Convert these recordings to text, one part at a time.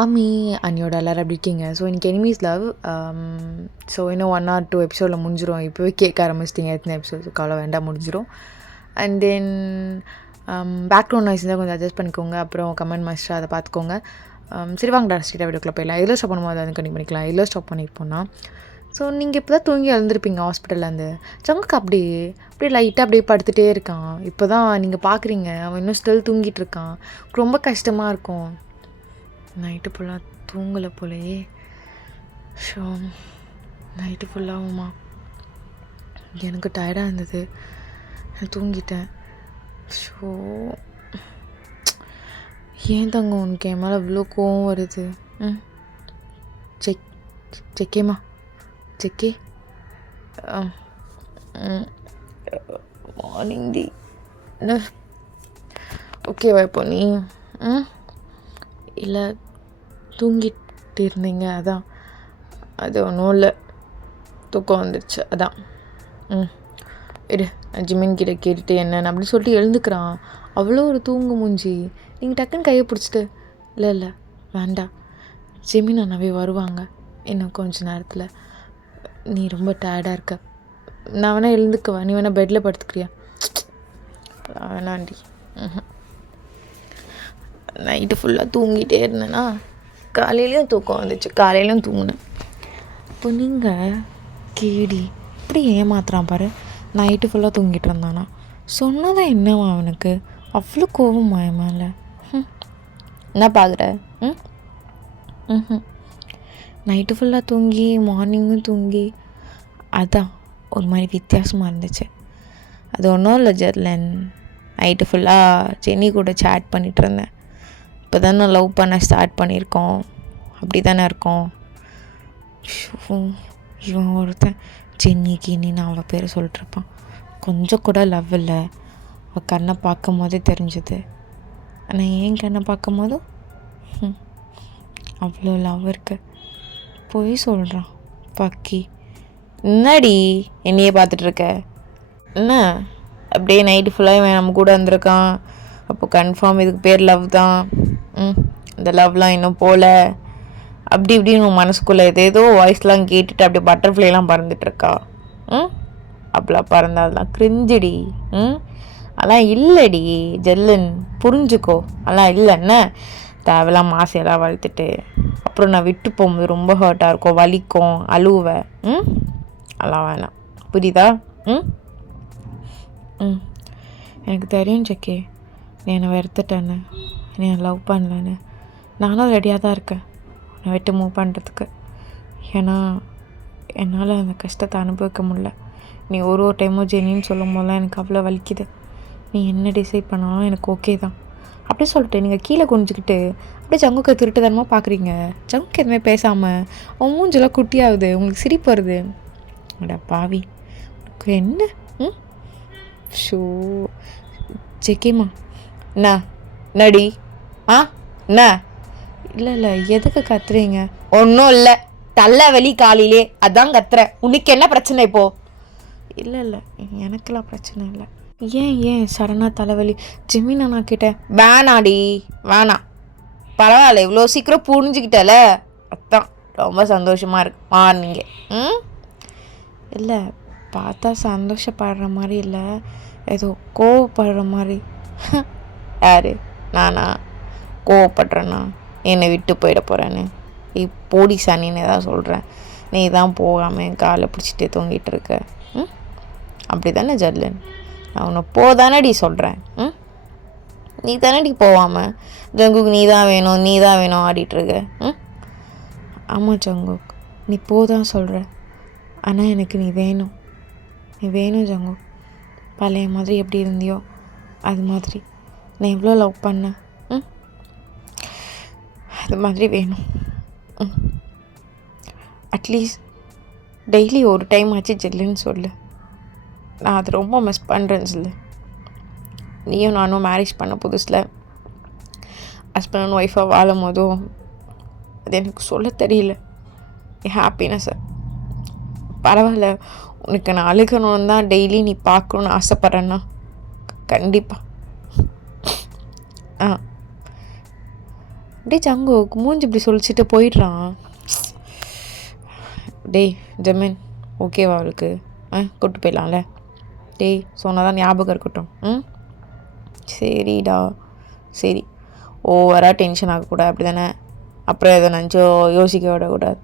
ஆமி அண்ணியோட எல்லோரும் எப்படி இருக்கீங்க? ஸோ இன்றைக்கி எனிமீஸ் லவ். ஸோ இன்னும் 1 or 2 எபிசோடில் முடிஞ்சிடும். இப்போவே கேட்க ஆரம்பிச்சிட்டிங்க எத்தனை எபிசோட்ஸ் கவலை வேண்டாம், முடிஞ்சிடும். அண்ட் தென் பேக்ரவுண்ட் நாய்ஸ் தான் கொஞ்சம் அட்ஜஸ்ட் பண்ணிக்கோங்க. அப்புறம் கமெண்ட் மாஸ்டர் அதை பார்த்துக்கோங்க. சரி வாங்க ஸ்ட்ரெயிட்டாக வீடியோக்குள்ளே போயிடலாம். எதில் ஸ்டாப் பண்ணும்போது அதை கண்டிப்பாக பண்ணிக்கலாம். எதில் ஸ்டாப் பண்ணியிருப்போம்னா, ஸோ நீங்கள் இப்போ தான் தூங்கி எழுந்திருப்பீங்க ஹாஸ்பிட்டல்லேருந்து. ஜங்குக்கு அப்படியே லைட்டாக அப்படியே படுத்துகிட்டே இருக்கான். இப்போ தான் நீங்கள் பார்க்குறீங்க, அவன் இன்னும் ஸ்டில் தூங்கிட்டு இருக்கான். ரொம்ப கஷ்டமாக இருக்கும். நைட்டு ஃபுல்லாக தூங்கலை போலையே. ஷோ நைட்டு ஃபுல்லாகுமா? எனக்கு டயர்டாக இருந்தது, நான் தூங்கிட்டேன். ஷோ ஏன் தங்க உனக்கு என் மேலே இவ்வளோ கோவம் வருது? செக்கேம்மா செக்கே. மார்னிங் டி ஓகேவா இப்போ நீ? இல்லை தூங்கிட்டு இருந்தீங்க, அதான். அது ஒன்றும் இல்லை, தூக்கம் வந்துடுச்சு, அதான். இரு நான் ஜிமின் கிட்ட கேட்டுட்டு என்னன்னு அப்படின்னு சொல்லிட்டு எழுந்துக்கிறான். அவ்வளோ ஒரு தூங்கு மூஞ்சி. நீங்கள் டக்குன்னு கையை பிடிச்சிட்டு, இல்லை வேண்டாம், ஜிமின் அண்ணாவே வருவாங்க இன்னும் கொஞ்சம் நேரத்தில். நீ ரொம்ப டயர்டாக இருக்க, நான் வேணால் எழுந்துக்குவா, நீ வேணால் பெட்டில் படுத்துக்கிறியா? வேணாண்டி. நைட்டு ஃபுல்லாக தூங்கிட்டே இருந்தேன்னா காலையிலையும் தூக்கம் வந்துச்சு, காலையிலையும் தூங்கினேன். இப்போ நீங்கள் கேடி இப்படி ஏமாத்துறான் பாரு. நைட்டு ஃபுல்லாக தூங்கிட்டு இருந்தானா? சொன்னதான் என்னவா அவனுக்கு அவ்வளோ கோவமா என் மேலே? என்ன பார்க்குற? நைட்டு ஃபுல்லாக தூங்கி மார்னிங்கும் தூங்கி, அதான் ஒரு மாதிரி வித்தியாசமாக இருந்துச்சு. அது ஒன்றும் இல்லை ஜெர்லன், நைட்டு ஃபுல்லாக ஜெனி கூட சேட் பண்ணிகிட்டு இருந்தேன். இப்போ தானே லவ் பண்ண ஸ்டார்ட் பண்ணியிருக்கோம், அப்படி தானே இருக்கோம். இவன் ஒருத்தன் ஜென்னிக்கு நான் அவள் பேரை சொல்லிட்டுருப்பான். கொஞ்சம் கூட லவ் இல்லை. அவள் கண்ணை பார்க்கும் போதே தெரிஞ்சுது. ஆனால் ஏன் கண்ணை பார்க்கும் போதும் அவ்வளோ லவ் இருக்கு. போய் சொல்கிறான் பக்கி. என்னடி என்னையே பார்த்துட்ருக்க? என்ன அப்படியே நைட்டு ஃபுல்லாக இவன் நம்ம கூட வந்திருக்கான், அப்போ கன்ஃபார்ம் இதுக்கு பேர் லவ் தான். இந்த லவ்லாம் இன்னும் போகல, அப்படி இப்படின்னு உன் மனசுக்குள்ளே ஏதேதோ வாய்ஸ்லாம் கேட்டுட்டு அப்படியே பட்டர்ஃப்ளைலாம் பறந்துட்டுருக்கா. அப்படிலாம் பறந்தா அதெல்லாம் கிரிஞ்சுடி. அதெல்லாம் இல்லைடி ஜெல்லன், புரிஞ்சுக்கோ. அதெல்லாம் இல்லைன்னா தேவையெல்லாம் மாசையெல்லாம் வளர்த்துட்டு அப்புறம் நான் விட்டு போகும்போது ரொம்ப ஹர்ட்டாக இருக்கும், வலிக்கும், அழுவேன். அதெல்லாம் வேணாம், புரியுதா? எனக்கு தெரியும் செக்கே, நீ என்னை வெறுத்துட்டேன்னு, நீ என்னை லவ் பண்ணலன்னு. நானும் ரெடியாக தான் இருக்கேன் உன்னை விட்டு மூவ் பண்ணுறதுக்கு. ஏன்னா என்னால் அந்த கஷ்டத்தை அனுபவிக்க முடியல. நீ ஒரு டைமும் ஜெனின்னு சொல்லும் போதெல்லாம் எனக்கு அவ்வளோ வலிக்குது. நீ என்ன டிசைட் பண்ணாலும் எனக்கு ஓகே தான் அப்படி சொல்லிட்டு நீங்கள் கீழே குனிஞ்சிக்கிட்டு அப்படியே ஜங்குக்கு திருட்டுத்தனமாக பார்க்குறீங்க. ஜங்குக்கு எதுவுமே பேசாமல் அவன் மூஞ்செல்லாம் குட்டியாகுது, உங்களுக்கு சிரிப்பு வருது. அட பாவி, உனக்கு என்ன? ஷோ செக்கிமா என்ன நடி? என்ன? இல்லை எதுக்கு கத்துறீங்க? ஒன்றும் இல்லை, தலைவலி காலையிலே, அதான் கத்துறேன். உனக்கு என்ன பிரச்சனை இப்போ? இல்லை எனக்கெல்லாம் பிரச்சனை இல்லை. ஏன் சடனாக தலைவலி? ஜிமின் அண்ணா கிட்ட வேணாடி, வேணாம், பரவாயில்ல, இவ்வளோ சீக்கிரம் புரிஞ்சுக்கிட்டல, அதான் ரொம்ப சந்தோஷமாக இருக்கு. மார்னிங்கே இல்லை பார்த்தா சந்தோஷப்படுற மாதிரி இல்லை, ஏதோ கோவப்படுற மாதிரி. யார்? நானா கோவப்படுறேன்னா என்னை விட்டு போயிட போகிறேன்னு? போடி சனின்னு தான் சொல்கிறேன். நீ தான் போகாமல் என் காலை பிடிச்சிட்டு தூங்கிட்டு இருக்க. அப்படி தானே ஜெர்லன்? நான் உன்னை போதானடி சொல்கிறேன். நீ தானடி போகாமல் ஜங்குக்கு நீ தான் வேணும் ஆடிட்டுருக்க. ஆமாம் ஜங்குக், நீ போதான் சொல்கிற, ஆனால் எனக்கு நீ வேணும் ஜங்கு. பழைய மாதிரி எப்படி இருந்தியோ அது மாதிரி நான் எவ்வளோ லவ் பண்ணேன், அது மாதிரி வேணும். அட்லீஸ்ட் டெய்லி ஒரு டைம் ஆச்சு ஜெல்லுன்னு சொல்லு. நான் அது ரொம்ப மிஸ் பண்ணுறேன்னு சொல்லு. நீயும் நானும் மேரேஜ் பண்ண புதுசில் ஹஸ்பண்ட் அண்ட் ஒய்ஃபாக வாழும் போதும் அது எனக்கு சொல்ல தெரியல என் ஹாப்பினஸ்ஸை. பரவாயில்ல, உனக்கு நான் அழுகணும்னு தான் டெய்லி நீ பார்க்கணுன்னு ஆசைப்பட்றேன்னா கண்டிப்பாக டே சங்கு மூஞ்சி இப்படி சொல்லிச்சிட்டு போயிடுறான். டேய் ஜமீன் ஓகேவா அவளுக்கு? கூப்பிட்டு போயிடலாம்ல? டேய் சொன்னதான் ஞாபகம் இருக்கட்டும். சரிடா சரி, ஓவராக டென்ஷன் ஆகக்கூடாது அப்படி தானே? அப்புறம் எதை நினச்சோ யோசிக்க விடக்கூடாது,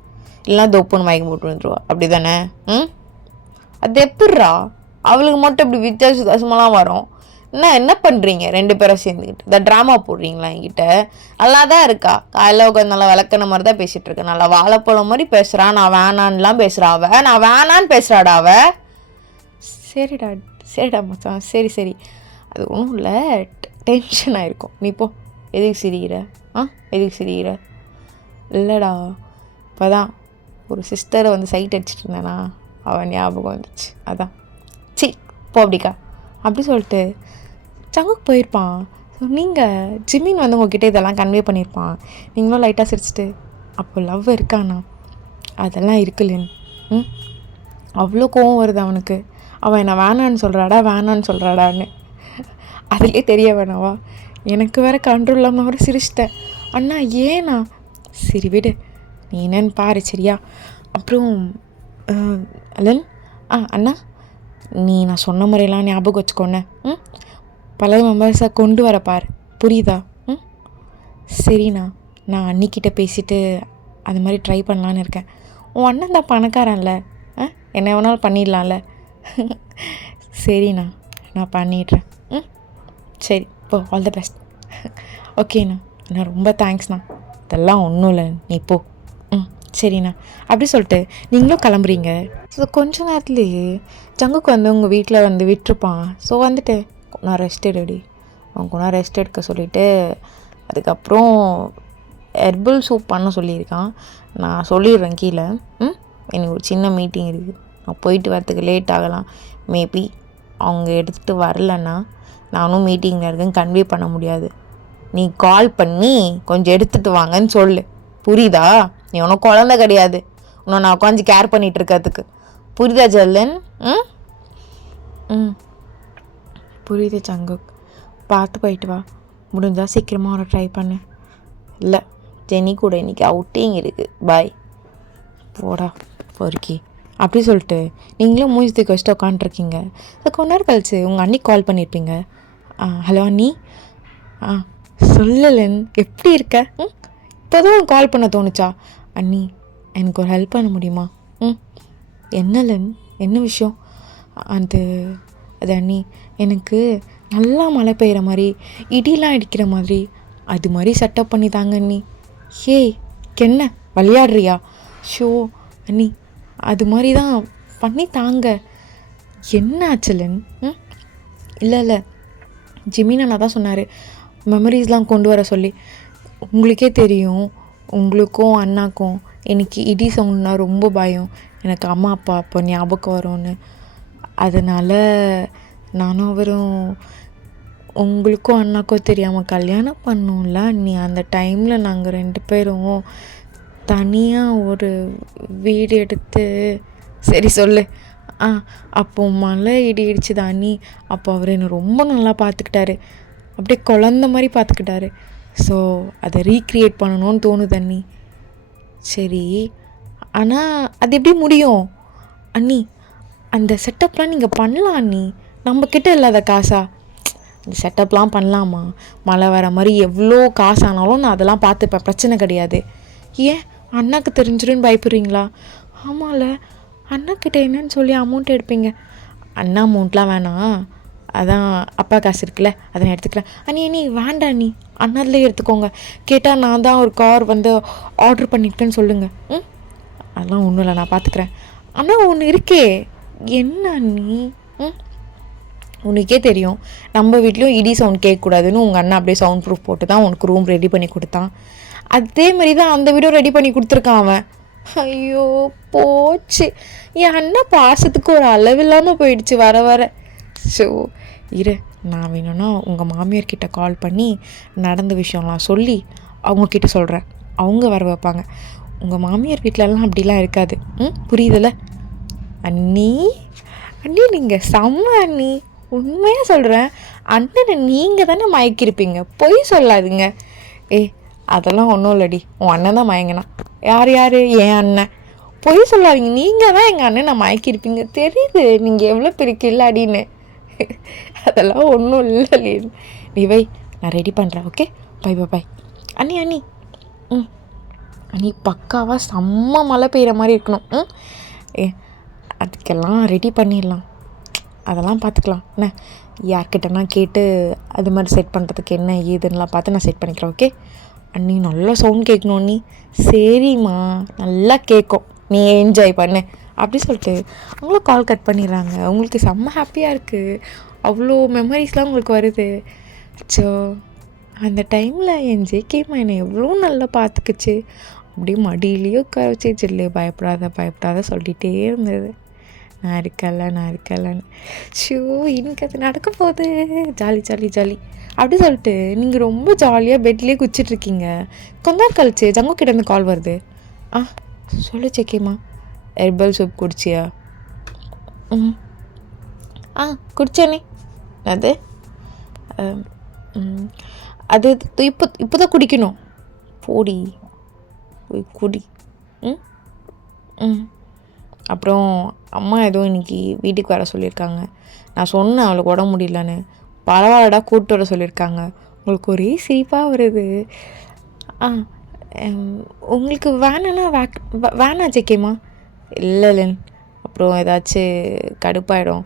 இல்லைனா தொப்புன்னு மயக்கம் போட்டு வந்துடுவா அப்படி தானே? அது எப்பட்றா அவளுக்கு மட்டும் இப்படி வித்தியாசமெல்லாம் வரும்? என்ன பண்ணுறீங்க 2 பேரும் சேர்ந்துக்கிட்டு? இந்த ட்ராமா போடுறீங்களா என்கிட்ட? நல்லா தான் இருக்கா, காலையில் உட்காந்து நல்லா விளக்குன மாதிரி தான் பேசிகிட்டு இருக்கேன், நல்லா வாழைப்பழம் மாதிரி பேசுகிறா. நான் வேணான்லாம் பேசுகிறா நான் வேணான்னு பேசுகிறாடா சரிடா மச்சான், சரி அது ஒன்றும் இல்லை, டென்ஷன் ஆகிருக்கும். நீ போ. எதுக்கு சிரிக்கிற? இல்லைடா இப்போ தான் ஒரு சிஸ்டரை சைட் அடிச்சிட்டு இருந்தேனா, அவன் ஞாபகம் வந்துச்சு, அதான். போ அப்படிக்கா அப்படி சொல்லிட்டு சங்குக்கு போயிருப்பான். ஸோ நீங்கள் ஜிமின் உங்ககிட்ட இதெல்லாம் கன்வே பண்ணியிருப்பான். நீங்களும் லைட்டாக சிரிச்சிட்டு அப்போ லவ் இருக்காண்ணா? அதெல்லாம் இருக்குல்லேன்னு அவ்வளோ கோவம் வருது அவனுக்கு. அவன் என்னை வேணான்னு சொல்கிறாடான்னு அதிலே தெரிய வேணாவா? எனக்கு வேறு கண்ட்ரோல் இல்லாமல் வர சிரிச்சிட்டேன். அண்ணா ஏண்ணா? சரி விடு, நீ என்னன்னு பாரு சரியா? அப்புறம் அலன் அண்ணா நீ நான் சொன்ன முறையெல்லாம் ஞாபகம் வச்சுக்கோண்ணே. பழைய மெம்பர்ஸை கொண்டு வர பார், புரியுதா? சரிண்ணா, நான் அன்னிக்கிட்ட பேசிவிட்டு அது மாதிரி ட்ரை பண்ணலான்னு இருக்கேன். உன் அண்ணன் தான் பணக்காரன்ல, என்ன வேணாலும் பண்ணிடலாம்ல? சரிண்ணா நான் பண்ணிடுறேன். சரி இப்போ ஆல் த பெஸ்ட். ஓகேண்ணா, அண்ணா ரொம்ப தேங்க்ஸ்ண்ணா. இதெல்லாம் ஒன்றும் இல்லை, நீ போ. சரிண்ணா அப்படி சொல்லிட்டு நீங்களும் கிளம்புறீங்க. ஸோ கொஞ்ச நேரத்துலேயே ஜங்குக்கு உங்கள் வீட்டில் விட்டுருப்பான். ஸோ வந்துட்டு நான் ரெஸ்ட் எடுடி, அவன் ரெஸ்ட் எடுக்க சொல்லிவிட்டு அதுக்கப்புறம் ஹெர்பல் சூப் பண்ண சொல்லியிருக்கான். நான் சொல்லிடுறேன் கீழே. எனக்கு ஒரு சின்ன மீட்டிங் இருக்குது, நான் போயிட்டு வரத்துக்கு லேட் ஆகலாம். மேபி அவங்க எடுத்துகிட்டு வரலன்னா நானும் மீட்டிங்கில் இருக்கேன்னு கன்வே பண்ண முடியாது. நீ கால் பண்ணி கொஞ்சம் எடுத்துகிட்டு வாங்கன்னு சொல்லு, புரியுதா? நீ ஒன்றும் குழந்த கிடையாது, உன்னை நான் உட்காந்து கேர் பண்ணிகிட்டு இருக்கிறதுக்கு, புரியுதா ஜல்லன்? புரியுது சங்கு, பார்த்து போயிட்டு வா. முடிஞ்சால் சீக்கிரமாக அவரை ட்ரை பண்ணு. இல்லை ஜெனி கூட இன்றைக்கி அவுட்டிங் இருக்குது, பாய். போடா பொறுக்கி அப்படி சொல்லிட்டு நீங்களும் மூஞ்சி தூக்கி வச்சுட்டு உட்காண்ட்ருக்கீங்க. ஸோ கொஞ்ச நேரம் கழிச்சு உங்கள் அன்னிக்கு கால் பண்ணியிருப்பீங்க. ஹலோ அண்ணி. சொல்லலன், எப்படி இருக்க? இப்போ தான் கால் பண்ண தோணுச்சா? அண்ணி எனக்கு ஒரு ஹெல்ப் பண்ண முடியுமா? என்னலன், என்ன விஷயம்? அது அண்ணி, எனக்கு நல்லா மழை பெய்கிற மாதிரி இடிலாம் அடிக்கிற மாதிரி அது மாதிரி செட்டப் பண்ணி தாங்க அண்ணி. என்ன விளையாடுறியா? ஷோ அண்ணி, அது மாதிரி தான் பண்ணி தாங்க. என்ன ஆச்சுலன்? இல்லை ஜிமின் அண்ணா தான் சொன்னார் மெமரிஸ்லாம் கொண்டு வர சொல்லி. உங்களுக்கே தெரியும், உங்களுக்கும் அண்ணாக்கும் எனக்கு இடி சவுண்ட்னா ரொம்ப பயம். எனக்கு அம்மா அப்பா அப்போ ஞாபகம் வரும்னு. அதனால் நானும் அவரும் உங்களுக்கும் அண்ணாக்கும் தெரியாமல் கல்யாணம் பண்ணோம்ல அண்ணி. அந்த டைமில் நாங்கள் 2 பேரும் தனியாக ஒரு வீடு எடுத்து. சரி சொல்லு. அப்போது மழை இடி இடிச்சுதா அண்ணி. அப்போ அவர் என்னை ரொம்ப நல்லா பார்த்துக்கிட்டாரு, அப்படியே குழந்த மாதிரி பார்த்துக்கிட்டாரு. ஸோ அதை ரீக்ரியேட் பண்ணணும்னு தோணுது அண்ணி. சரி, ஆனால் அது எப்படி முடியும் அண்ணி? அந்த செட்டப்லாம் நீங்கள் பண்ணலாம் அண்ணி, நம்மக்கிட்ட இல்லாத காசா? இந்த செட்டப்லாம் பண்ணலாமா? மழை வர மாதிரி எவ்வளோ காசு ஆனாலும் நான் அதெல்லாம் பார்த்துப்பேன், பிரச்சனை கிடையாது. ஏன் அண்ணாக்கு தெரிஞ்சிடுன்னு பயப்படுறீங்களா? ஆமாம்ல, அண்ணாக்கிட்ட என்னன்னு சொல்லி அமௌண்ட் எடுப்பீங்க. அண்ணா அமௌண்ட்லாம் வேணாம், அதான் அப்பா காசு இருக்குல்ல, அதை நான் எடுத்துக்கிறேன். அண்ணி வேண்டாம் அண்ணி, அண்ணாதிலே எடுத்துக்கோங்க. கேட்டால் நான் தான் ஒரு கார் ஆர்டர் பண்ணியிருக்கேன்னு சொல்லுங்கள். அதெல்லாம் ஒன்றும் இல்லை, நான் பார்த்துக்கிறேன். ஆனால் ஒன்று இருக்கே. என்ன அண்ணி? உனக்கே தெரியும் நம்ம வீட்லேயும் இடி சவுண்ட் கேட்கக்கூடாதுன்னு உங்கள் அண்ணா அப்படியே சவுண்ட் ப்ரூஃப் போட்டு தான் உனக்கு ரூம் ரெடி பண்ணி கொடுத்தான். அதே மாதிரி தான் அந்த வீடும் ரெடி பண்ணி கொடுத்துருக்கான் அவன். ஐயோ போச்சு, என் அண்ணன் பாசத்துக்கு ஒரு அளவு இல்லாமல் போயிடுச்சு வர வர. ஸோ இரு, நான் வேணும்னா உங்கள் மாமியார்கிட்ட கால் பண்ணி நடந்த விஷயம்லாம் சொல்லி அவங்கக்கிட்ட சொல்கிறேன், அவங்க வர வைப்பாங்க. உங்கள் மாமியார் வீட்டிலலாம் அப்படிலாம் இருக்காது. புரியுதுல்ல அண்ணி? நீங்கள் செம்ம அண்ணி, உண்மையாக சொல்கிறேன். அண்ணனை நீங்கள் தானே மயக்கிருப்பீங்க, பொய் சொல்லாதுங்க. அதெல்லாம் ஒன்றும் இல்லடி, உன் அண்ணன் தான் மயங்கினான். யார் என் அண்ணன்? பொய் சொல்லாதீங்க, நீங்கள் தான் எங்கள் அண்ணன் நான் மயக்கியிருப்பீங்க, தெரியுது நீங்கள் எவ்வளோ பெரிய கில்லாடின்னு. அதெல்லாம் ஒன்றும் இல்லை. நீ வை, நான் ரெடி பண்ணுறேன். Okay, bye bye bye. அண்ணி அண்ணி பக்காவாக செம்ம மழை பெய்கிற மாதிரி இருக்கணும். அதுக்கெல்லாம் ரெடி பண்ணிடலாம், அதெல்லாம் பார்த்துக்கலாம். என்ன யார்கிட்டனா கேட்டு அது மாதிரி செட் பண்ணுறதுக்கு என்ன ஏதுன்னெலாம் பார்த்து நான் செட் பண்ணிக்கிறேன். ஓகே அண்ணி, நல்லா சவுண்ட் கேட்கணும் அண்ணி. சரிம்மா, நல்லா கேட்கும், நீ என்ஜாய் பண்ணு அப்படி சொல்லிட்டு அவங்களும் கால் கட் பண்ணிடுறாங்க. உங்களுக்கு செம்ம ஹாப்பியாக இருக்குது, அவ்வளோ மெமரிஸ்லாம் உங்களுக்கு வருது. ஸோ அந்த டைமில் என் ஜேகேமா என்னை எவ்வளோ நல்லா பார்த்துக்குச்சு. அப்படியே மடியிலையும் உட்கார வச்சு ஜில்லு பயப்படாத சொல்லிகிட்டே இருந்தது, நான் இருக்கலன்னு. ஷோ இன்னைக்கு அது நடக்க போகுது, ஜாலி அப்படி சொல்லிட்டு நீங்கள் ரொம்ப ஜாலியாக பெட்லேயே குச்சிட்ருக்கீங்க. கொஞ்ச நேரம் கழிச்சு ஜங்கு கிட்ட இருந்து கால் வருது. சொல்லு ஜேகேமா, ஹெர்பல் சூப் குடிச்சியா? குடிச்சேனே. அது அது இப்போ தான் குடிக்கணும். போடி போய் குடி. அப்புறம் அம்மா ஏதோ இன்றைக்கி வீட்டுக்கு வர சொல்லியிருக்காங்க. நான் சொன்னேன் அவளுக்கு உடம்பு முடியலன்னு. பரவாயில்லடா கூப்பிட்டு வர சொல்லியிருக்காங்க. உங்களுக்கு ஒரே சிரிப்பாக வருது. உங்களுக்கு வேணா ஜேகேமா? இல்லை அப்புறம் ஏதாச்சும் கடுப்பாயிடும்.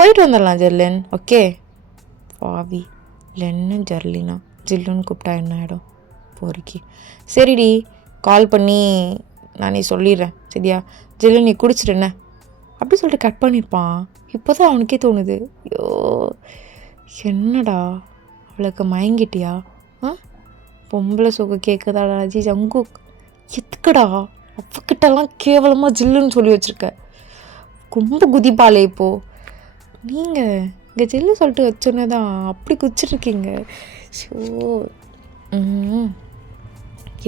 போயிட்டு வந்துடலாம் ஜெர்லின். ஓகே பாவி, லென்னு ஜெர்லினா ஜில்லுன்னு கூப்பிட்டா என்ன ஆகிடும் பொறுக்கி. சரிடி, கால் பண்ணி நானே சொல்லிடுறேன் சரியா? ஜில்லு நீ குடிச்சிடுண்ணே அப்படி சொல்லிட்டு கட் பண்ணியிருப்பான். இப்போ தான் அவனுக்கே தோணுது, ஐயோ என்னடா அவளுக்கு மயங்கிட்டியா? பொம்பளை சுக கேட்குதாடா ஜி ஜங்கு, எத்துக்கடா அவகிட்டலாம் கேவலமாக ஜில்லுன்னு சொல்லி வச்சுருக்க. ரொம்ப குதிப்பாளே இப்போது. நீங்கள் இங்கே ஜில்லு சொல்லிட்டு வச்சோன்னே தான் அப்படி குச்சிட்ருக்கீங்க. ஸோ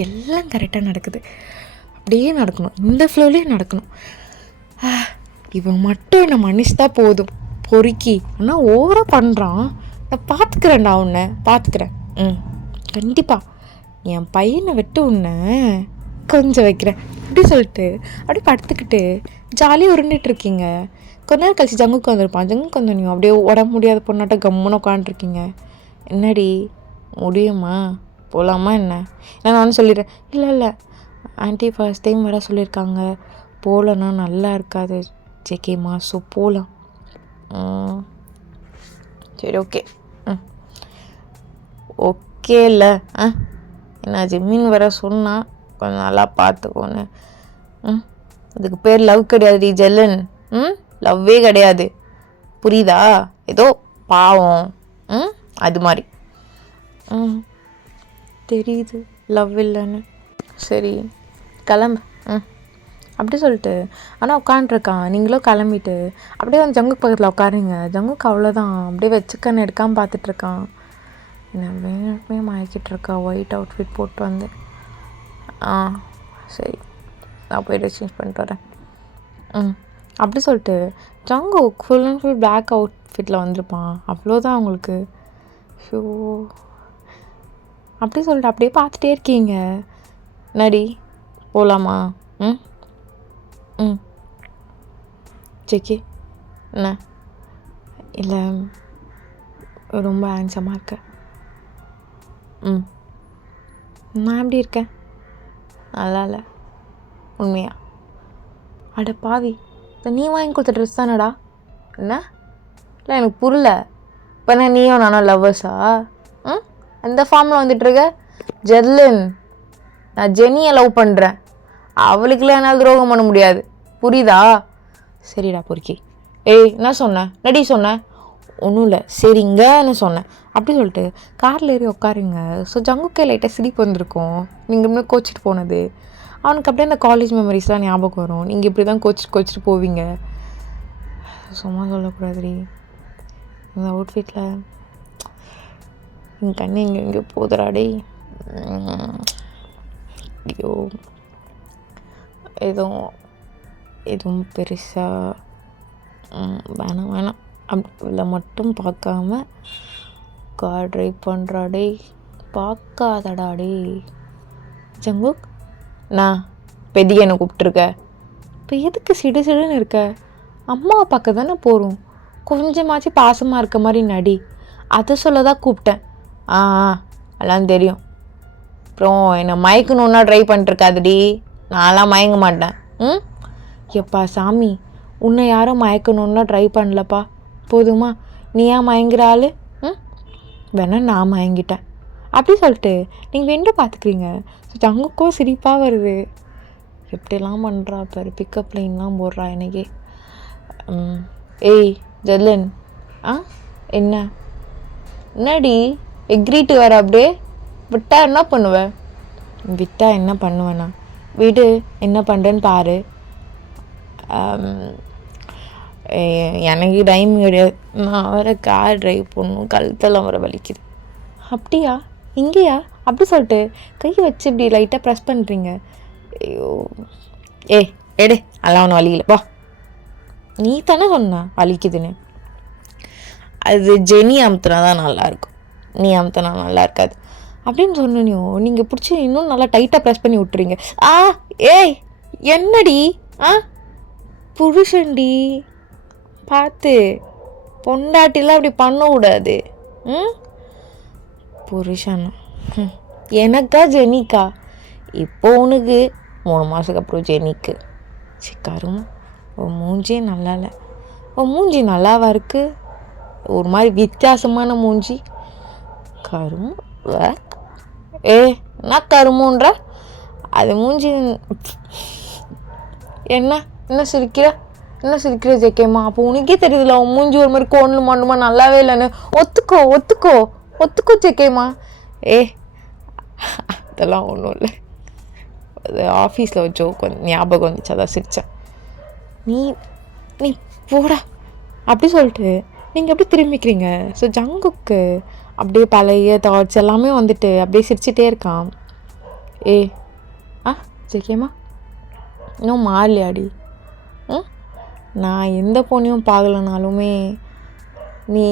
எல்லாம் கரெக்டாக நடக்குது, அப்படியே நடக்கணும், இந்த ஃப்ளோலேயே நடக்கணும். இவன் மட்டும் என்னை மன்னிச்சுதா போதும் பொறுக்கி. ஆனால் ஓவராக பண்ணுறான். நான் பார்த்துக்கிறேன்டா, உன்னை பார்த்துக்கிறேன். கண்டிப்பாக என் பையனை விட்டு உன்னை கொஞ்சம் வைக்கிறேன் அப்படி சொல்லிட்டு அப்படியே படுத்துக்கிட்டு ஜாலியாக உருண்டுட்டுருக்கீங்க. கொஞ்ச நேரம் கழிச்சு ஜங்குக்கு வந்திருப்பான். ஜங்குக்கு வந்து நீ அப்படியே உடம்பு முடியாத பொண்ணாட்ட கம்முன்னு உட்காந்துருக்கீங்க. என்னடி முடியுமா, போகலாமா என்ன? நான் வந்து சொல்லிடுறேன், இல்லை ஆன்ட்டி ஃபர்ஸ்ட் டைம் வர சொல்லியிருக்காங்க, போகலன்னா நல்லா இருக்காது ஜேகேமா, ஸோ போகலாம். சரி ஓகே. ஓகே இல்லை நான் ஜிம்மின் வர சொன்னால் கொஞ்சம் நல்லா பார்த்துக்கோன்னு. இதுக்கு பேர் லவ் கிடையாது ஜெல்லன். லவ்வே கிடையாது, புரியுதா? ஏதோ பாவம் அது மாதிரி. தெரியுது லவ் இல்லைன்னு. சரி கிளம்பு அப்படி சொல்லிட்டு ஆனால் உட்காண்ட்ருக்கான். நீங்களும் கிளம்பிட்டு அப்படியே வந்து ஜங்குக்கு பக்கத்தில் உட்காருங்க. ஜங்குக்கு அவ்வளோதான், அப்படியே வச்சுக்கன்னு எடுக்காமல் பார்த்துட்ருக்கான். என்ன வேணுமே மயக்கிட்டுருக்கா ஒயிட் அவுட்ஃபிட் போட்டு வந்து. சரி நான் போய் சேஞ்ச் பண்ணிட்டு வரேன். அப்படி சொல்லிட்டு ஜங்கு ஃபுல் அண்ட் ஃபுல் பிளாக் அவுட்ஃபிட்டில் வந்திருப்பான். அவ்வளோதான் அவங்களுக்கு. ஷோ அப்படி சொல்லிட்டு அப்படியே பார்த்துட்டே இருக்கீங்க. நடி போகலாமா? ஜேகே என்ன இல்லை ரொம்ப ஹேண்ட்ஸமாக இருக்க. நான் எப்படி இருக்கேன்? நல்லா இல்லை உண்மையா? அட பாவி, நீ வாங்கி கொடுத்த ட்ரெஸ் தானடா? என்ன இல்லை எனக்கு புரியல. இப்போ என்ன நீயும் நானும் லவ்வர்ஸா? அந்த ஃபார்மில் வந்துட்டுருக்க ஜெர்லின். நான் ஜெனியை லவ் பண்ணுறேன், அவளுக்குலாம் என்னால் துரோகம் பண்ண முடியாது, புரியுதா? சரிடா பொறுக்கி. என்ன சொன்னேன்? நடி சொன்னேன் ஒன்றும் இல்லை, சரிங்கன்னு சொன்னேன். அப்படி சொல்லிட்டு காரில் ஏறி உட்காருங்க. ஸோ ஜங்குக்கே லைட்டாக சிரிப்பு வந்திருக்கும், நீங்கள் இன்னும் கோச்சிட்டு போனது. அவனுக்கு அப்படியே அந்த காலேஜ் மெமரிஸ்லாம் ஞாபகம் வரும். நீங்கள் இப்படி தான் கோச்சிட்டு போவீங்க. சும்மா சொல்லக்கூடாதுடி. இந்த அவுட்ஃபிட்டில் என் கண்ணு எங்கெங்கேயோ போதுறாடே. ஐயோ எதுவும் பெருசாக வேணாம் அப்படில மட்டும் பார்க்காம கார் ட்ரைவ் பண்ணுறாடே. பார்க்காதடாடே ஜங்குக் நான் இப்போ எதுக்கு என்னை கூப்பிட்ருக்க? இப்போ எதுக்கு சிடுன்னு இருக்க? அம்மாவை பார்க்க தானே போகிறோம், கொஞ்சமாச்சும் பாசமாக இருக்க மாதிரி நடி, அதை சொல்ல தான் கூப்பிட்டேன். ஆ எல்லாம் தெரியும். அப்புறம் என்னை மயக்கணுன்னா ட்ரை பண்ணிட்டுருக்காதுடி, நான்லாம் மயங்க மாட்டேன். எப்பா சாமி, உன்னை யாரும் மயக்கணுன்னா ட்ரை பண்ணலப்பா, போதுமா? நீ ஏன் மயங்குற ஆள்? வேணா நான் மயங்கிட்டேன் அப்படி சொல்லிட்டு நீங்கள் ரெண்டு பார்த்துக்கிறீங்க. ஸோ ஜங்குக்கும் சிரிப்பாக வருது. எப்படிலாம் பண்ணுறா பாரு, பிக்கப் லைன்லாம் போடுறா எனக்கே. ஏய் ஜெர்லின், என்ன என்னடி எக்ரிட்டு வர அப்படியே விட்டா என்ன பண்ணுவேன்? விட்டா என்ன பண்ணுவேண்ணா, வீடு என்ன பண்ணுறேன்னு பாரு. எனக்கு டைம் கிடையாது, நான் வர கார் ட்ரைவ் பண்ணணும், கழுத்தெல்லாம் வர வலிக்குது. அப்படியா, இங்கேயா? அப்படி சொல்லிட்டு கை வச்சு இப்படி லைட்டாக ப்ரெஸ் பண்ணுறீங்க. ஐயோ எடு, அதெல்லாம் ஒன்றும் வலிக்கல பா. நீ தானே சொன்ன வலிக்குதுன்னு. அது ஜெனி அமுத்துனா தான் நல்லாயிருக்கும், நீ அமுத்துனா நல்லா இருக்காது அப்படின்னு சொன்னியோ. நீங்கள் பிடிச்சி இன்னும் நல்லா டைட்டாக ப்ரெஸ் பண்ணி விட்டுறீங்க. ஏய் என்னடி? புருஷன்டி, பார்த்து பொண்டாட்டிலாம் அப்படி பண்ணக்கூடாது. புருஷனா? எனக்கா ஜெனிக்கா? இப்போ உனக்கு 3 மாதத்துக்கு அப்புறம் ஜெனிக்கு. சிக்காரும் உன் மூஞ்சியே நல்லா இல்லை. உன் மூஞ்சி நல்லாவா இருக்கு? ஒரு மாதிரி வித்தியாசமான மூஞ்சி. கருமு என்ன கருமுன்ற? அது மூஞ்சி என்ன சிரிக்கிற ஜெக்கேம்மா? அப்போ உனக்கே தெரியுதுல உன் மூஞ்சி ஒரு மாதிரி கோணல் மாண்டுமா நல்லாவே இல்லைன்னு. ஒத்துக்கோ ஜெக்கேம்மா. அதெல்லாம் ஒன்றும் இல்லை, அது ஆஃபீஸில் ஒரு ஜோக் ஞாபகம் வந்துச்சு, அதான் சிரித்தேன். நீ போடா அப்படி சொல்லிட்டு நீங்கள் எப்படி திரும்பிக்கிறீங்க. ஸோ ஜங்குக்கு அப்படியே பழைய தாட்ஸ் எல்லாமே வந்துட்டு அப்படியே சிரிச்சிட்டே இருக்கான். ஜெக்கேம்மா இன்னும் மாறலையாடி? நான் எந்த பொண்ணையும் பார்க்கலனாலுமே நீ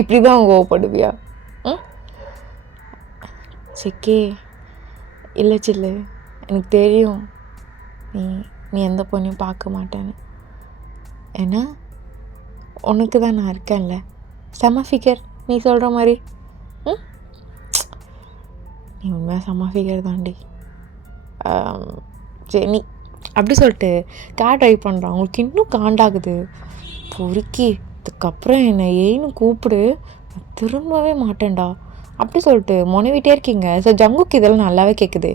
இப்படி தான் கோவப்படுவியா? சிக்கே இல்லை சில்லு, எனக்கு தெரியும் நீ எந்த பொண்ணையும் பார்க்க மாட்டேன்னு. ஏன்னா உனக்கு தான் நான் இருக்கேன்ல, செம ஃபிகர் நீ சொல்கிற மாதிரி. நீ உண்மையாக செம ஃபிகர் தாண்டி ஜெனி அப்படி சொல்லிட்டு கார் ட்ரைவ் பண்ணுறான். உங்களுக்கு இன்னும் காண்டாகுது. பொறுக்கி இதுக்கப்புறம் என்னை ஏன்னு கூப்பிடு, நான் திரும்பவே மாட்டேன்டா அப்படி சொல்லிட்டு முனைவிட்டே இருக்கீங்க. ஸோ ஜங்குக்கு இதெல்லாம் நல்லாவே கேட்குது.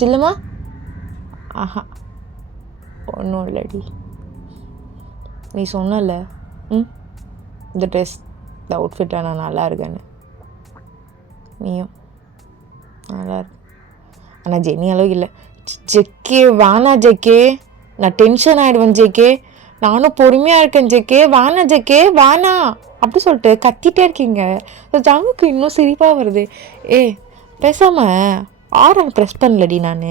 ஜில்லுமா? ஒன்றும் இல்லடி, நீ சொன்னல இந்த ட்ரெஸ் இந்த அவுட்ஃபிட்டில் நான் நல்லா இருக்கேன்னு. நீயும் நல்லா இருக்கு, ஆனால் ஜெனி அளவு இல்லை. ஜெக்கே வேணா ஜெக்கே, நான் டென்ஷன் ஆகிடுவேன் ஜெக்கே, நானும் பொறுமையாக இருக்கேன் ஜெக்கே, வேணா ஜெக்கே வேணா அப்படி சொல்லிட்டு கத்திகிட்டே இருக்கீங்க. ஜங்குக்கு இன்னும் சிரிப்பாக வருது. பேசாமல் ஆரன் ப்ரெஸ் பண்ணலடி நான்,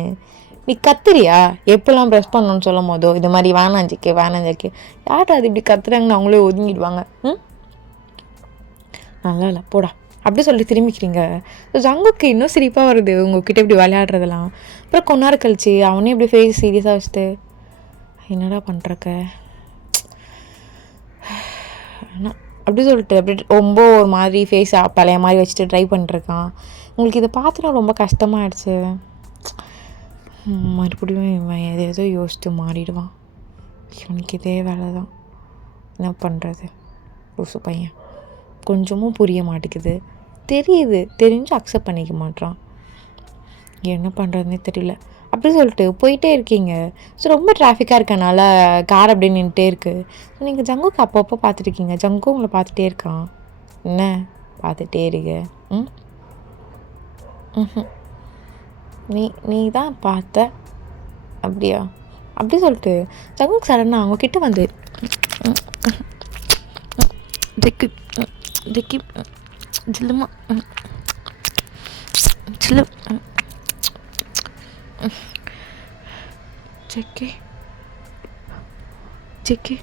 நீ கத்துறியா? எப்பெல்லாம் ப்ரெஸ் பண்ணணும்னு சொல்லும் போதோ இது மாதிரி வேணாம் ஜெக்கே யார் அது இப்படி கத்துறாங்கன்னு அவங்களே ஒதுங்கிடுவாங்க. நல்லா இல்லை போடா அப்படி சொல்லி திரும்பிக்கிறீங்க. ஜங்குக்கு இன்னும் சிரிப்பாக வருது உங்ககிட்ட இப்படி விளையாடுறதெல்லாம். அப்புறம் கொஞ்ச நேரம் கழிச்சு அவனே இப்படி ஃபேஸ் சீரியஸாக வச்சுட்டு என்னடா பண்ணுறக்க அப்படி சொல்லிட்டு அப்படி ரொம்ப ஒரு மாதிரி ஃபேஸ் பழைய மாதிரி வச்சுட்டு ட்ரை பண்ணிருக்கான். உங்களுக்கு இதை பார்த்துனா ரொம்ப கஷ்டமாயிடுச்சு. மறுபடியும் இவன் எதோ யோசித்து மாறிடுவான். இவனுக்கு இதே வேலை தான், என்ன பண்ணுறது? லூசு பையன், கொஞ்சமும் புரிய மாட்டேங்குது. தெரிஞ்சு அக்செப்ட் பண்ணிக்க மாட்டான். என்ன பண்ணுறதுனே தெரியல அப்படி சொல்லிட்டு போயிட்டே இருக்கீங்க. ஸோ ரொம்ப டிராஃபிக்காக இருக்கனால கார் அப்படியே நின்றுட்டே இருக்குது. ஸோ நீங்கள் ஜங்குக்கு அப்பப்போ பார்த்துருக்கீங்க, ஜங்கும் உங்களை பார்த்துட்டே இருக்கான். என்ன பார்த்துட்டே இருக்க? நீ தான் பார்த்த அப்படியா அப்படி சொல்லிட்டு ஜங்குக்கு சடனாக அவங்கக்கிட்ட வந்து ஜெக்கி ஜில்லுமா ஜில்லு ஜெக்கி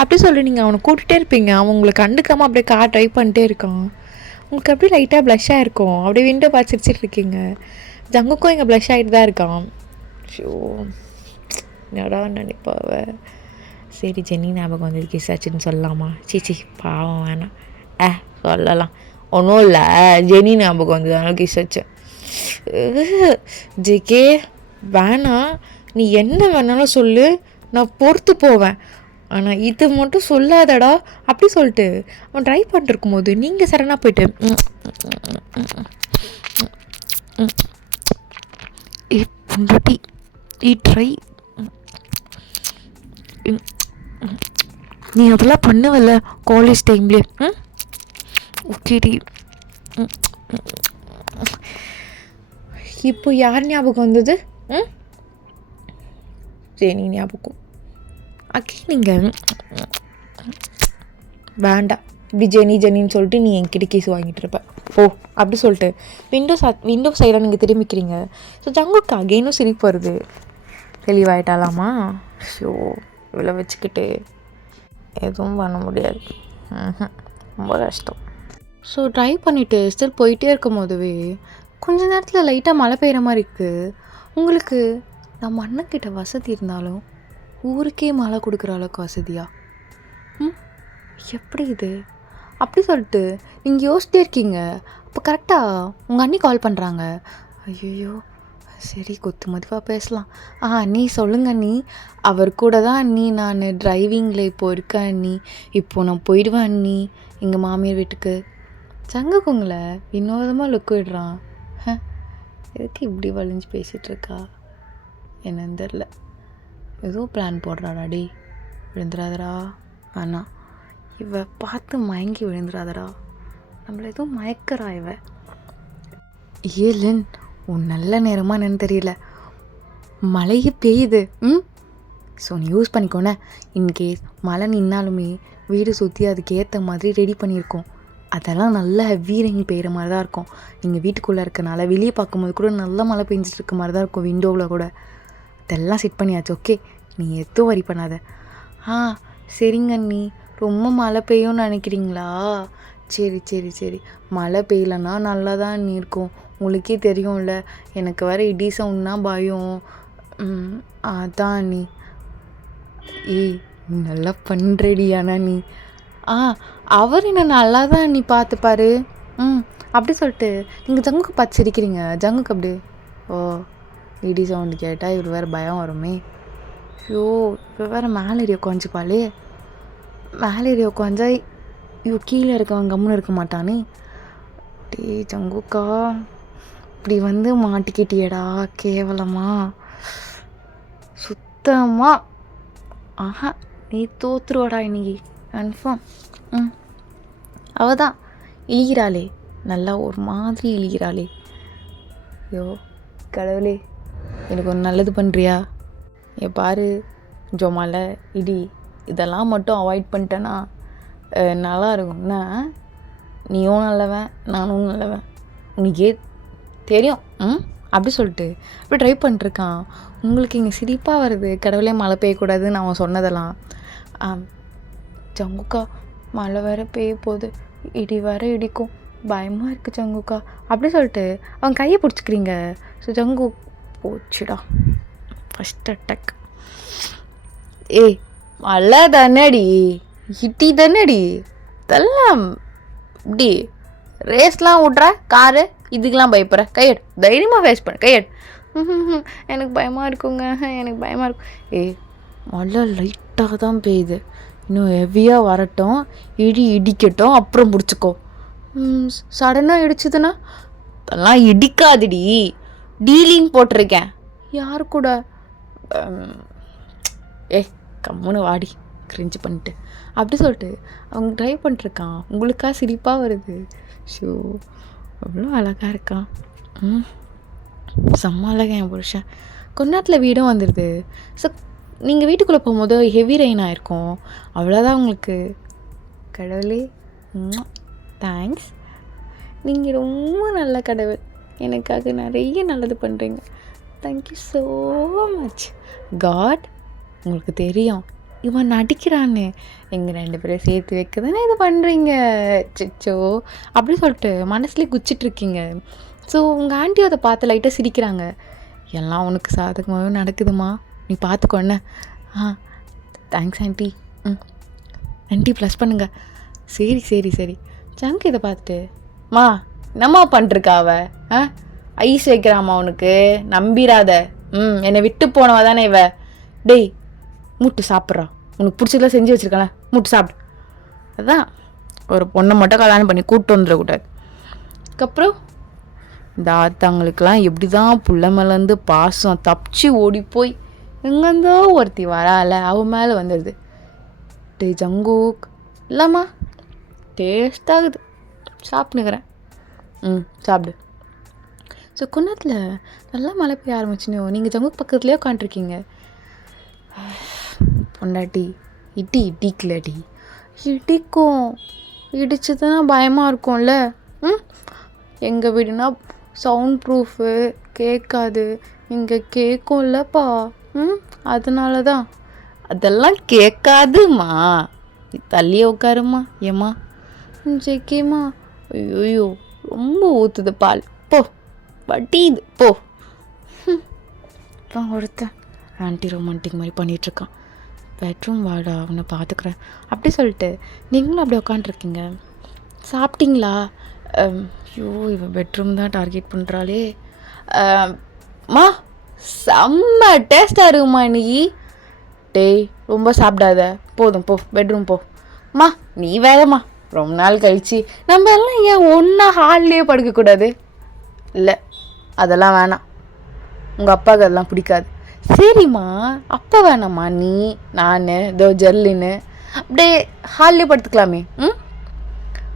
அப்படி சொல்லி நீங்கள் அவனை கூட்டிகிட்டே இருப்பீங்க. அவன் உங்களை கண்டுக்காமல் அப்படியே கார் ட்ரைவ் பண்ணிட்டே இருக்கான். உங்களுக்கு அப்படியே லைட்டாக ப்ளஷ்ஷாக இருக்கும். அப்படியே விண்டோ பார்த்து சிரிச்சிட்ருக்கீங்க. ஜங்குக்கும் இங்கே ப்ளஷ் ஆகிட்டு தான் இருக்கான். ஷோ என்னடா நினைப்பாவ. சரி ஜெனி ஞாபகம் வந்தது கிஸ் ஆச்சுன்னு சொல்லலாமா? சீச்சி பாவம் வேணாம். சொல்லலாம். ஒன்றும் இல்லை, ஜெனி ஞாபகம் வந்தது அதனால கிஸ் ஆச்சேன். ஜேகே வேணாம், நீ என்ன வேணாலும் சொல்லு, நான் பொறுத்து போவேன். ஆனால் இது மட்டும் சொல்லாதடா அப்படி சொல்லிட்டு அவன் ட்ரை பண்ணிருக்கும் போது நீங்கள் சடனாக போயிட்டு பொண்டாட்டி ட்ரை நீ அதெல்லாம் பண்ணுவல்ல காலேஜ் டைம்லேயே. ஓகேடி. இப்போ யார் ஞாபகம் வந்தது? ஜெனி ஞாபகம். அக்கே நீங்கள் வேண்டாம், இப்படி ஜெனின்னு சொல்லிட்டு நீ என்கிட்ட கேஸ் வாங்கிட்டு இருப்ப. அப்படி சொல்லிட்டு விண்டோ சைடாக நீங்கள் திரும்பிக்கிறீங்க. ஸோ ஜங்குக்கு அகெயினும் சிரிப்பு வருது. தெளிவாயிட்டாலாமா? ஷோ இவ்வளோ வச்சுக்கிட்டு எதுவும் பண்ண முடியாது. ரொம்ப கஷ்டம். ஸோ ட்ரை பண்ணிவிட்டு ஸ்டில் போயிட்டே இருக்கும் போதுவே கொஞ்ச நேரத்தில் லைட்டாக மழை பெய்கிற மாதிரி இருக்குது. உங்களுக்கு நம்ம அண்ணன்கிட்ட வசதி இருந்தாலும் ஊருக்கே மழை கொடுக்குற அளவுக்கு வசதியா? எப்படி இது? அப்படி சொல்லிட்டு நீங்கள் யோசிச்சிட்டே இருக்கீங்க. அப்போ கரெக்டாக உங்கள் அண்ணி கால் பண்ணுறாங்க. ஐயோ சரி கொத்து மதிப்பாக பேசலாம். அண்ணி சொல்லுங்க அண்ணி. அவர் கூட தான் அண்ணி நான் டிரைவிங்கில் இப்போது இருக்கேன் அண்ணி. இப்போது நான் போயிடுவேன் அண்ணி எங்கள் மாமியார் வீட்டுக்கு. சங்குக்குங்களை வினோதமாக லுக் விடுறான். எதுக்கு இப்படி வளைஞ்சு பேசிகிட்ருக்கா என்னன்னு தெரில. ஏதோ பிளான் போடுறாடாடி. விழுந்துடாதடா அண்ணா. இவ பார்த்து மயங்கி விழுந்துடாதடா. நம்மள எதுவும் மயக்கிறா இவ. ஏலன் உன் நல்ல நேரமாக என்னன்னு தெரியல, மழையே பெய்யுது. ஸோ நீ யூஸ் பண்ணிக்கோனே. இன்கேஸ் மழை நின்னாலுமே வீடு சுற்றி அதுக்கு ஏற்ற மாதிரி ரெடி பண்ணியிருக்கோம். அதெல்லாம் நல்லா ஹெவி ரெயின் பெய்கிற மாதிரி தான் இருக்கும். நீங்கள் வீட்டுக்குள்ளே இருக்கனால வெளியே பார்க்கும்போது கூட நல்லா மழை பெஞ்சிட்டு இருக்க மாதிரி தான் இருக்கும். விண்டோவில் கூட அதெல்லாம் செட் பண்ணியாச்சு. ஓகே நீ எதுவும் வரி பண்ணாத. சரிங்க அண்ணி. ரொம்ப மழை பெய்யும்னு நினைக்கிறீங்களா? சரி மழை பெய்யலன்னா நல்லா தான் அண்ணி இருக்கும். உங்களுக்கே தெரியும்ல, எனக்கு வேறு இடி சவுண்ட்னா பயம். அதான் அண்ணி. நல்லா பண்ணுறடியானா நீ. அவர் என்ன நல்லா தான் நீ பார்த்துப்பாரு. அப்படி சொல்லிட்டு நீங்கள் ஜங்குக்கு பார்த்து சிரிக்கிறீங்க. ஜங்குக்கு அப்படி இடி சவுண்டு கேட்டால் இவர் வேறு பயம் வருமே. இப்போ வேறு மேலே ஏறி உட்காந்துப்பாளே. மேலே ஏறி உட்காந்தா கீழே இருக்கவன் கம்முன்னு இருக்க மாட்டானே. ஜங்குக்கா இப்படி வந்து மாட்டிக்கிட்டியடா கேவலமா. சுத்தமாக நீ தோத்துருவாடா இன்னைக்கு கன்ஃபார்ம். அவள் தான் இழிகிறாளே, நல்லா ஒரு மாதிரி இழிகிறாளே. கடவுளே எனக்கு ஒரு நல்லது பண்ணுறியா? பாரு ஜொமால இடி இதெல்லாம் மட்டும் அவாய்ட் பண்ணிட்டேன்னா நல்லா இருக்கும்னா. நீயும் நல்லவன் நானும் நல்லவன் உனக்கே தெரியும். அப்படி சொல்லிட்டு அப்படி ட்ரை பண்ணிட்டுருக்கான். உங்களுக்கு இங்கே சிரிப்பாக வருது. கடவுளே மழை பெய்யக்கூடாதுன்னு அவன் சொன்னதெல்லாம். ஜங்குக்கா மழை வேறு பெய்ய போகுது, இடி வேறு இடிக்கும், பயமாக இருக்குது ஜங்குக்கா அப்படி சொல்லிட்டு அவன் கையை பிடிச்சிக்கிறீங்க. ஸோ ஜங்கு போச்சுடா ஃபஸ்ட் அட்டாக். மழை தானடி இட்டி தானடி இதெல்லாம் இப்படி ரேஸ்லாம் விட்ற காரு இதுக்கெலாம் பயப்படுற. கையெடு தைரியமாக ஃபேஸ் பண்ண. கையெடு. எனக்கு பயமாக இருக்குங்க, எனக்கு பயமாக இருக்கும். மழை லைட்டாக தான் பெய்யுது, இன்னும் ஹெவியாக வரட்டும், இடிக்கட்டும், அப்புறம் பிடிச்சிக்கோ. சடனாக இடிச்சதுன்னா அதெல்லாம் இடிக்காதுடி, டீலிங் போட்டிருக்கேன். யார் கூட? கம்முன்னு வாடி கிரிஞ்சு பண்ணிட்டு அப்படி சொல்லிட்டு அவங்க ட்ரை பண்ணிட்டுருக்கான். உங்களுக்கா சிரிப்பாக வருது. ஷோ அவ்வளோ அழகாக இருக்கான். செம்ம அழகா என் புருஷன். கொஞ்ச நேரத்தில் வீடும் வந்துடுது. ஸோ நீங்கள் வீட்டுக்குள்ளே போகும்போது ஹெவி ரெயின் ஆகிருக்கும். அவ்வளோதான் உங்களுக்கு. கடவுளே தேங்க்ஸ். நீங்கள் ரொம்ப நல்ல கடவுள், எனக்காக நிறைய நல்லது பண்ணுறீங்க. Thank you so much God. உங்களுக்கு தெரியும் இவன் நடிக்கிறான்னு. எங்கள் 2 பேரும் சேர்த்து வைக்க தானே இது பண்ணுறீங்க, சிச்சோ அப்படி சொல்லிட்டு மனசுலேயே குச்சிட்ருக்கீங்க. ஸோ உங்கள் ஆண்டியும் அதை பார்த்து லைட்டாக சிரிக்கிறாங்க. எல்லாம் உனக்கு சாதகமாகவே நடக்குதுமா, நீ பார்த்துக்கோ என்ன. Thanks aunty. ஆண்டி ப்ளஸ் பண்ணுங்க. சரி சரி சரி. சங்கு இதை பார்த்துட்டு, மா என்னம்மா பண்ணிருக்கா அவ? ஐஸ் வைக்கிறாம்மா உனக்கு, நம்பிராத. என்னை விட்டு போனவ தானே இவ. டேய் மூட்டு சாப்பிட்றான், உனக்கு பிடிச்சதெல்லாம் செஞ்சு வச்சுருக்கல, மூட்டு சாப்பிடு. அதுதான் ஒரு பொண்ணை மட்டும் கல்யாணம் பண்ணி கூப்பிட்டு வந்துடக்கூடாது. அதுக்கப்புறம் இந்த ஆத்தாங்களுக்கெல்லாம் எப்படி தான் புள்ள மேலேருந்து பாசம் தப்பிச்சு ஓடி போய் எங்கேருந்தோ ஒருத்தி வரால அவன் மேலே வந்துடுது. டே ஜங்கூக் இல்லைம்மா, டேஸ்டாகுது, சாப்பிட்டுக்கிறேன். சாப்பிடு. ஸோ குன்னத்தில் நல்லா மழை பெய்ய ஆரம்பிச்சுனோ, நீங்கள் ஜங்குக் பக்கத்துலேயே உட்காண்ட்ருக்கீங்க. பொண்டாட்டி இடிக்கலடி. இடிக்கும், இடிச்சதுன்னா பயமாக இருக்கும்ல. எங்கள் வீடுனா சவுண்ட் ப்ரூஃபு, கேட்காது. இங்கே கேட்கும்லப்பா. அதனால தான். அதெல்லாம் கேட்காதுமா, தள்ளியே உட்காருமா. ஏம்மா ஜெக்கிம்மா, ஐயோ ரொம்ப ஊற்றுது பால், போ வட்டிது போ. இப்போ ஒருத்தன் ஆன்டி ரொமான்டிக் மாதிரி பண்ணிகிட்ருக்கான். பெட்ரூம் வாடா, அவனை பார்த்துக்குறேன் அப்படி சொல்லிட்டு நீங்களும் அப்படி உட்காண்ட்ருக்கீங்க. சாப்பிட்டீங்களா? ஐயோ இவன் பெட்ரூம் தான் டார்கெட் பண்ணுறாளே. மா செம்ம டேஸ்டாக இருக்குமா இன்னைக்கு. டேய் ரொம்ப சாப்பிடாத, போதும் போ பெட்ரூம் போ. மா நீ வேறம்மா, ரொம்ப நாள் கழிச்சு நம்ம எல்லாம் ஏன் ஒன்றா ஹால்லேயே படுக்கக்கூடாது? இல்லை அதெல்லாம் வேணாம், உங்கள் அப்பாவுக்கு அதெல்லாம் பிடிக்காது. சரிம்மா அப்பா வேணாம்மா, நீ நான் இதோ ஜெர்லின்னு அப்படியே ஹால்லேயே படுத்துக்கலாமே.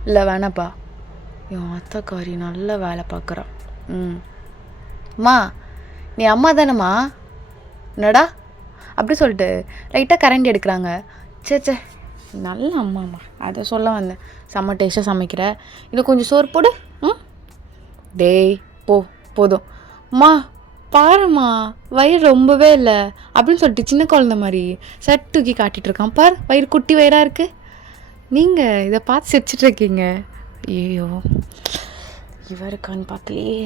இல்லை வேணாப்பா, என் அத்தாக்காரி நல்ல வேலை பார்க்குறான். அம்மா நீ அம்மா தானேம்மா, என்னடா அப்படி சொல்லிட்டு லைட்டாக கரண்ட் எடுக்கிறாங்க. சே நல்ல அம்மாம்மா, அதை சொல்ல வந்தேன். செம்ம டேஸ்ட்டாக சமைக்கிற, இன்னும் கொஞ்சம் சோறு போடு. டேய் போதும். அம்மா பாரும்மா வயிறு ரொம்பவே இல்லை அப்படின்னு சொல்லிட்டு சின்ன குழந்த மாதிரி சட் தூக்கி காட்டிகிட்டு இருக்கான். பார் வயிறு குட்டி வயிறாக இருக்குது. நீங்கள் இதை பார்த்து சிரிச்சிட்ருக்கீங்க. ஐயோ இவருக்கான்னு பார்க்கலையே.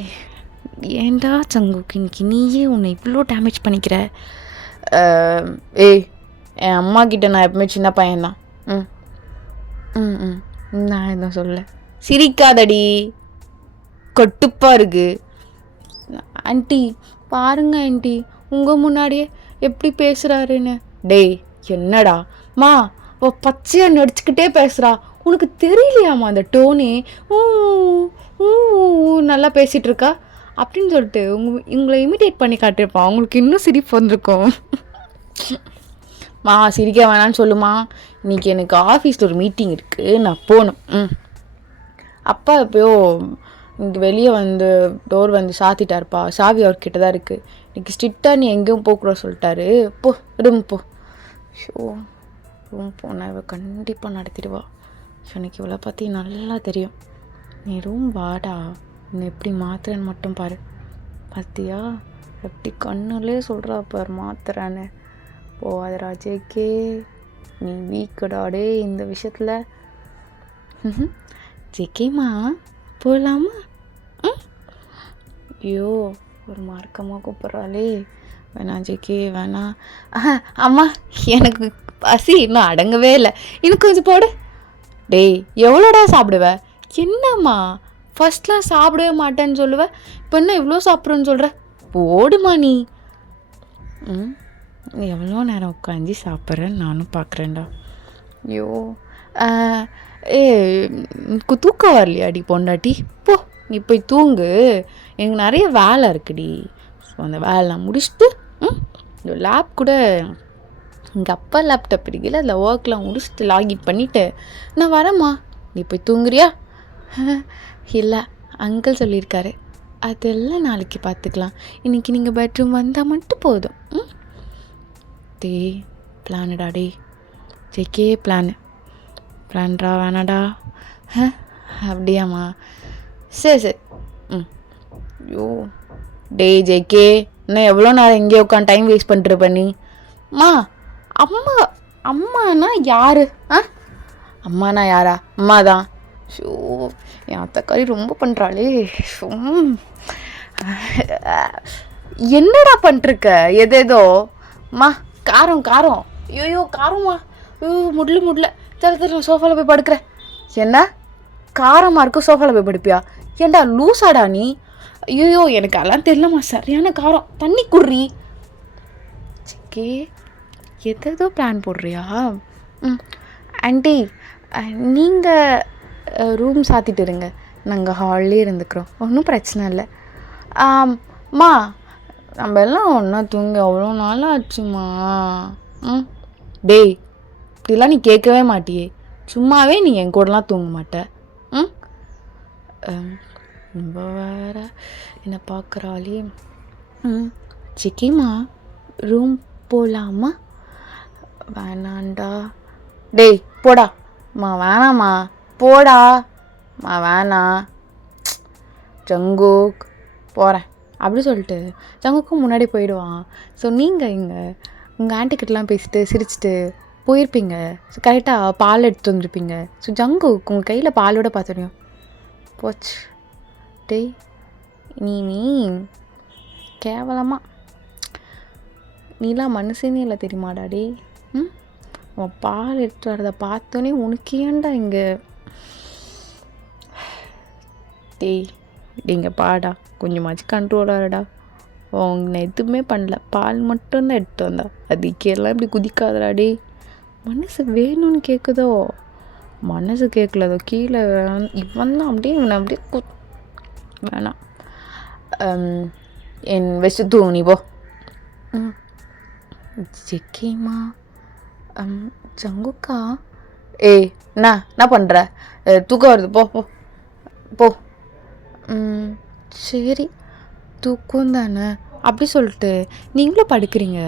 ஏண்டா சங்குக்கு இன்னைக்கு நீயே உன்னை இவ்வளோ டேமேஜ் பண்ணிக்கிற. ஏய் என் அம்மா கிட்ட நான் எப்பவுமே சின்ன பையன்தான். நான் எதுவும் சொல்ல. சிரிக்காதடி, கொட்டுப்பாக இருக்கு. ஆண்டி பாருங்க ஆண்டி, உங்கள் முன்னாடியே எப்படி பேசுகிறாருன்னு. டேய் என்னடா மா, பச்சையாக நடிச்சுக்கிட்டே பேசுகிறா, உனக்கு தெரியலையாம்மா அந்த டோனே, நல்லா பேசிகிட்டு இருக்கா அப்படின்னு சொல்லிட்டு உங்களை இமிடேட் பண்ணி காட்டியிருப்பான். அவங்களுக்கு இன்னும் சிரிப்பு வந்திருக்கும். மா சிரிக்க வேணான்னு சொல்லுமா, இன்றைக்கி எனக்கு ஆஃபீஸில் ஒரு மீட்டிங் இருக்குது, நான் போகணும். அப்பா எப்பயோ இங்கே வெளியே வந்து டோர் வந்து சாத்திட்டாருப்பா, சாவி அவர்கிட்ட தான் இருக்குது. இன்றைக்கி ஸ்ட்ரிக்டாக நீ எங்கேயும் போகக்கூட சொல்லிட்டாரு, போ ரூம் போ. ஷோ ரூம் போனால் இவள் கண்டிப்பாக நடத்திடுவா. எனக்கு இவளை பற்றி நல்லா தெரியும். நீ ரூம் வாடா, இன்னும் எப்படி மாத்திரன்னு மட்டும் பாரு. பார்த்தியா எப்படி கண்ணுலே சொல்கிறா பாரு மாத்திரான்னு. போகாத ராஜேக்கே, நீ வீக்கடாடே இந்த விஷயத்தில். ஜேக்கேம்மா போகலாமா? ஐயோ ஒரு மார்க்கமாக கூப்பிட்றாளே. வேணாம் ஜேக்கே வேணாம். அம்மா எனக்கு பசி இன்னும் அடங்கவே இல்லை, இன்னும் கொஞ்சம் போடு. டேய் எவ்வளோடா சாப்பிடுவ? என்னம்மா ஃபஸ்ட்லாம் சாப்பிடவே மாட்டேன்னு சொல்லுவேன், இப்போ என்ன இவ்வளோ சாப்பிட்றேன்னு சொல்கிற? போடுமா நீ. எவ்வளோ நேரம் உட்காந்து சாப்பிட்றேன்னு நானும் பார்க்குறேன்டா. ஐயோ தூக்கம் வரலையாடி பொண்டாட்டி? போ நீ போய் தூங்கு, எனக்கு நிறைய வேலை இருக்குடி. ஸோ அந்த வேலை முடிச்சுட்டு இந்த லேப் கூட எங்கள் அப்பா லேப்டாப் இருக்குல்ல, அதில் ஒர்க்லாம் முடிச்சுட்டு லாகின் பண்ணிவிட்டு நான் வரேம்மா, நீ போய் தூங்குறியா? இல்லை அங்கிள் சொல்லியிருக்காரு, அதெல்லாம் நாளைக்கு பார்த்துக்கலாம், இன்றைக்கி நீங்கள் பெட்ரூம் வந்தால் மட்டும் போதும். டே பிளானுடா டே ஜேக்கே, பிளான்டா வேணாடா. அப்படியாம்மா, சரி. ஐயோ டே ஜேக்கே, இன்னும் எவ்வளோ நேரம் இங்கே உட்காந்து டைம் வேஸ்ட் பண்ணிட்டுருப்ப நீ? அம்மா அம்மானா யாரு? அம்மானா யாரா? அம்மா தான். ஷோ, என் அத்தைக்காரி ரொம்ப பண்ணுறாளே. என்னடா பண்ணிருக்க? எதேதோ மா, காரம் காரம். ஐயோ காரமா, ஐயோ முடியல. தர சோஃபாவில் போய் படுக்கிறேன். என்ன காரமாக இருக்கும், சோஃபாவில் போய் படுப்பியா? ஏண்டா லூசாடா நீ? ஐயோ எனக்கு அதெல்லாம் தெரியலம்மா, சரியான காரம். தண்ணி குடுறி. சிக்கே, எதோ பிளான் போடுறியா? ஆண்டி, நீங்கள் ரூம் சாத்திட்டு இருங்க, நாங்கள் ஹால்லே இருந்துக்கிறோம், ஒன்றும் பிரச்சனை இல்லை. மா, நம்ம எல்லாம் ஒன்றா தூங்கி அவ்வளோ நாள் ஆச்சுமா. டேய், இப்படிலாம் நீ கேட்கவே மாட்டியே. சும்மாவே நீ என் கூடலாம் தூங்க மாட்ட. ரொம்ப வேற என்னை பார்க்குறாளே. சிக்கிமா, ரூம் போகலாமா? வேணாண்டா. டேய் போடா. வேணாம்மா, போடா. வேணாம். ஜங்குக், போகிறேன் அப்படி சொல்லிட்டு ஜங்குக்கும் முன்னாடி போயிடுவான். ஸோ நீங்கள் இங்கே உங்கள் ஆண்டிக்கிட்டலாம் பேசிட்டு சிரிச்சிட்டு போயிருப்பீங்க. ஸோ கரெக்டாக பால் எடுத்து வந்துருப்பீங்க. ஸோ ஜங்குக் உங்கள் கையில் பாலோட பார்த்துடும் போச்சு. டேய் நீ கேவலமாக நீலாம் மனுஷனே இல்லை தெரியுமாடா டே. உன் பால் எடுத்து வரதை பார்த்தோன்னே உனக்கு ஏன்டா இங்கே. டேய் நீங்கள் பாடா, கொஞ்சமாச்சு கண்ட்ரோலாடா. உங்க எதுவுமே பண்ணல, பால் மட்டும்தான் எடுத்து வந்தா. அதுக்கெல்லாம் இப்படி குதிக்காதடா டே. மனசு வேணும்னு கேட்குதோ, மனசு கேட்கலதோ. கீழே இவன் தான் அப்படியே இவனை அப்படியே வேணாம். என் வச்சு தூங்கு நீ போ. ஜிக்கிமா, ஜங்குக்கா. ஏய் என்ன பண்ணுற? தூக்கம் வருது, போ போ போ. சரி தூக்கம் தானே அப்படி சொல்லிட்டு நீங்களும் படுக்கிறீங்க.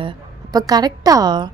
அப்போ கரெக்டாக